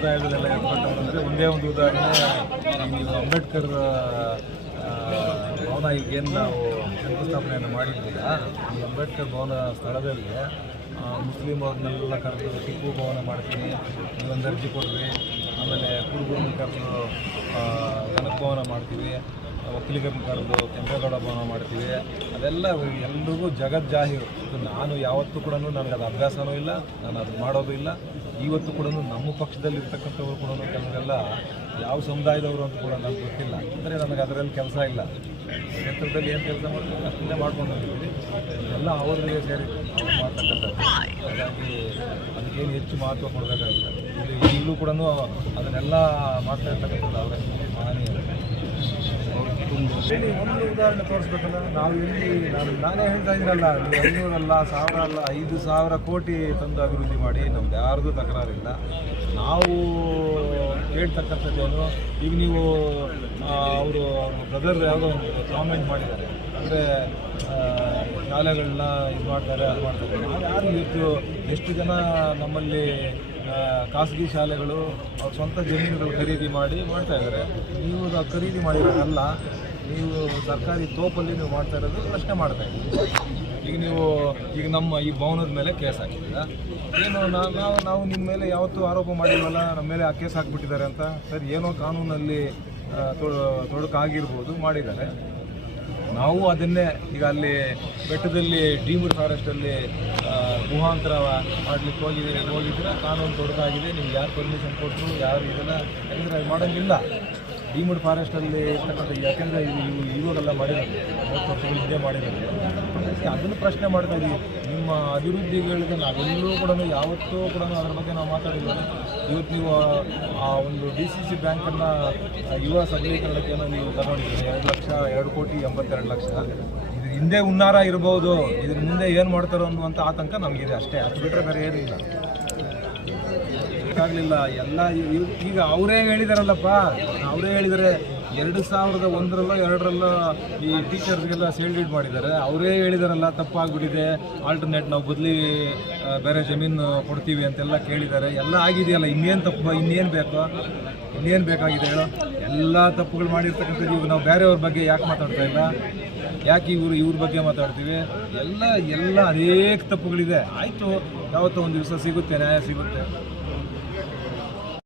ಸಮುದಾಯದಲ್ಲೆಲ್ಲ ಎತ್ಕೊಂಡ್ರೆ ಒಂದೇ ಒಂದು ಉದಾಹರಣೆ, ನೀವು ಅಂಬೇಡ್ಕರ್ ಭವನ ಈಗೇನು ನಾವು ಶಂಕುಸ್ಥಾಪನೆಯನ್ನು ಮಾಡಿದ್ದಿಲ್ಲ, ಈ ಅಂಬೇಡ್ಕರ್ ಭವನ ಸ್ಥಳದಲ್ಲಿ ಮುಸ್ಲಿಂ ಅವ್ರನ್ನೆಲ್ಲ ಕರೆದು ಟಿಪ್ಪು ಭವನ ಮಾಡ್ತೀನಿ, ನೀವೊಂದು ಅರ್ಜಿ ಕೊಡ್ರಿ, ಆಮೇಲೆ ಕುರುಬರನ್ನ ಕರೆದು ಕನಕ ಭವನ ಮಾಡ್ತೀವಿ, ಒಕ್ಕಲಿಗರನ್ನ ಕರೆದು ಕೆಂಪೇಗೌಡ ಭವನ ಮಾಡ್ತೀವಿ. ಅದೆಲ್ಲ ಎಲ್ರಿಗೂ ಜಗಜ್ಜಾಹೀರು. ನಾನು ಯಾವತ್ತೂ ಕೂಡ ನನಗೆ ಅದು ಅಭ್ಯಾಸವೂ ಇಲ್ಲ, ನಾನು ಅದು ಮಾಡೋದು ಇಲ್ಲ. ಇವತ್ತು ಕೂಡ ನಮ್ಮ ಪಕ್ಷದಲ್ಲಿ ಇರ್ತಕ್ಕಂಥವ್ರು ಕೂಡ ಕೆಲವರೆಲ್ಲ ಯಾವ ಸಮುದಾಯದವರು ಅಂತ ಕೂಡ ನನಗೆ ಗೊತ್ತಿಲ್ಲ. ಅಂದರೆ ನನಗೆ ಅದರಲ್ಲಿ ಕೆಲಸ ಇಲ್ಲ. ಕ್ಷೇತ್ರದಲ್ಲಿ ಏನು ಕೆಲಸ ಮಾಡ್ತೀವಿ ಅಷ್ಟೇ ಮಾಡ್ಕೊಂಡು ಹೋಗ್ತೀವಿ. ಎಲ್ಲ ಅವರಿಗೆ ಸೇರಿ ಅವ್ರು ಮಾಡ್ತಕ್ಕಂಥದ್ದು. ಹಾಗಾಗಿ ಅದಕ್ಕೇನು ಹೆಚ್ಚು ಮಹತ್ವ ಕೊಡಬೇಕಾಗಿಲ್ಲ. ಈಗಲೂ ಕೂಡ ಅದನ್ನೆಲ್ಲ ಮಾಡ್ತಾ ಇರ್ತಕ್ಕಂಥದ್ದು ಅವರೇ ಮಹನೀಯರು. ಒಂದು ಉದಾಹರಣೆ ತೋರಿಸ್ಬೇಕಲ್ಲ, ನಾವು ಇಲ್ಲಿ ನಾನೇ ಹೇಳ್ತಾ ಇದ್ದೀನಲ್ಲ, 500 ಅಲ್ಲ, 1000 ಅಲ್ಲ, 5,000 ಕೋಟಿ ತಂದು ಅಭಿವೃದ್ಧಿ ಮಾಡಿ ನಮ್ದು ಯಾರ್ದು ತಕರಾರಿಲ್ಲ. ನಾವು ಕೇಳ್ತಕ್ಕಂಥದ್ದೇನು, ಈಗ ನೀವು ಅವರು ಬ್ರದರ್ ಯಾವುದೋ ಒಂದು ಕಾಮೆಂಟ್ ಮಾಡಿದ್ದಾರೆ, ಅಂದರೆ ಶಾಲೆಗಳನ್ನ ಇದು ಮಾಡ್ತಾರೆ, ಅದು ಮಾಡ್ತಾರೆ. ನಾವು ಯಾರು ಎಷ್ಟು ಜನ ನಮ್ಮಲ್ಲಿ ಖಾಸಗಿ ಶಾಲೆಗಳು ಅವ್ರ ಸ್ವಂತ ಜಮೀನುಗಳು ಖರೀದಿ ಮಾಡಿ ಮಾಡ್ತಾ ಇದ್ದಾರೆ. ನೀವು ಖರೀದಿ ಮಾಡಿರೋದಲ್ಲ, ನೀವು ಸರ್ಕಾರಿ ತೋಪಲ್ಲಿ ನೀವು ಮಾಡ್ತಾ ಇರೋದು ಪ್ರಶ್ನೆ ಮಾಡ್ತಾ ಇದ್ದೀವಿ. ಈಗ ನಮ್ಮ ಈ ಭವನದ ಮೇಲೆ ಕೇಸ್ ಹಾಕಿದ್ದೀರಾ, ಏನು ನಾವು ನಿಮ್ಮ ಮೇಲೆ ಯಾವತ್ತೂ ಆರೋಪ ಮಾಡಿಲ್ವಲ್ಲ, ನಮ್ಮ ಮೇಲೆ ಆ ಕೇಸ್ ಹಾಕಿಬಿಟ್ಟಿದ್ದಾರೆ ಅಂತ. ಸರಿ, ಏನೋ ಕಾನೂನಲ್ಲಿ ತೊಡಕಾಗಿರ್ಬೋದು, ಮಾಡಿದ್ದಾರೆ. ನಾವು ಅದನ್ನೇ ಈಗ ಅಲ್ಲಿ ಬೆಟ್ಟದಲ್ಲಿ ಡೀಮ್ಡ್ ಫಾರೆಸ್ಟಲ್ಲಿ ಗುಹಾಂತರ ಮಾಡಲಿಕ್ಕೆ ಹೋಗಿದ್ರೆ ಕಾನೂನು ತೊಡಕಾಗಿದೆ. ನಿಮ್ಗೆ ಯಾರು ಪರ್ಮಿಷನ್ ಕೊಟ್ಟರು, ಯಾರು ಇದನ್ನು, ಯಾಕೆಂದರೆ ಅದು ಮಾಡೋಂಗಿಲ್ಲ. ಡೀಮ್ಡ್ ಫಾರೆಸ್ಟಲ್ಲಿ ಇರ್ತಕ್ಕಂಥ, ಯಾಕೆಂದರೆ ಇವಾಗೆಲ್ಲ ಮಾಡಿರೋದು 30 ವರ್ಷಗಳ ಹಿಂದೆ ಮಾಡಿರೋದು. ಅದನ್ನು ಪ್ರಶ್ನೆ ಮಾಡ್ತಾ ಇದ್ದೀವಿ. ನಿಮ್ಮ ಅಭಿವೃದ್ಧಿಗಳಿಗೆ ನಾವೆಲ್ಲರೂ ಕೂಡ ಯಾವತ್ತೂ ಕೂಡ ಅದ್ರ ಬಗ್ಗೆ ನಾವು ಮಾತಾಡಿಲ್ಲ. ಇವತ್ತು ನೀವು ಆ ಒಂದು DCC ಬ್ಯಾಂಕನ್ನು ಯುವ ಸಬಲೀಕರಣಕ್ಕೆ ನೀವು ತಗೊಂಡಿದ್ದೀರಿ, 2,82,82,00,000. ಇದ್ರ ಹಿಂದೆ ಹುನ್ನಾರ ಇರ್ಬೋದು, ಇದ್ರ ಮುಂದೆ ಏನು ಮಾಡ್ತಾರೋ ಅನ್ನುವಂಥ ಆತಂಕ ನಮಗಿದೆ ಅಷ್ಟೇ. ಅದು ಬಿಟ್ಟರೆ ಬೇರೆ ಏನೂ ಇಲ್ಲ. ಆಗಲಿಲ್ಲ ಎಲ್ಲ ಈಗ ಅವರೇ ಹೇಳಿದಾರಲ್ಲಪ್ಪ, ಅವರೇ ಹೇಳಿದರೆ 2001ರಲ್ಲೋ 2ರಲ್ಲೋ ಈ ಟೀಚರ್ಸ್ಗೆಲ್ಲ ಸೇಲ್ರೀಡ್ ಮಾಡಿದ್ದಾರೆ. ಅವರೇ ಹೇಳಿದಾರಲ್ಲ ತಪ್ಪಾಗ್ಬಿಟ್ಟಿದೆ, ಆಲ್ಟರ್ನೇಟ್ ನಾವು ಬದಲಿ ಬೇರೆ ಜಮೀನು ಕೊಡ್ತೀವಿ ಅಂತೆಲ್ಲ ಕೇಳಿದ್ದಾರೆ. ಎಲ್ಲ ಆಗಿದೆಯಲ್ಲ, ಇನ್ನೇನು ತಪ್ಪು, ಇನ್ನೇನು ಬೇಕಾಗಿದೆ ಹೇಳೋ? ಎಲ್ಲ ತಪ್ಪುಗಳು ಮಾಡಿರ್ತಕ್ಕಂಥದ್ದು. ಈಗ ನಾವು ಬೇರೆಯವ್ರ ಬಗ್ಗೆ ಯಾಕೆ ಮಾತಾಡ್ತಾ ಇಲ್ಲ, ಯಾಕೆ ಇವ್ರ ಬಗ್ಗೆ ಮಾತಾಡ್ತೀವಿ? ಎಲ್ಲ ಅನೇಕ ತಪ್ಪುಗಳಿದೆ. ಆಯಿತು, ಯಾವತ್ತೋ ಒಂದು ದಿವಸ ಸಿಗುತ್ತೆ, ನ್ಯಾಯ ಸಿಗುತ್ತೆ.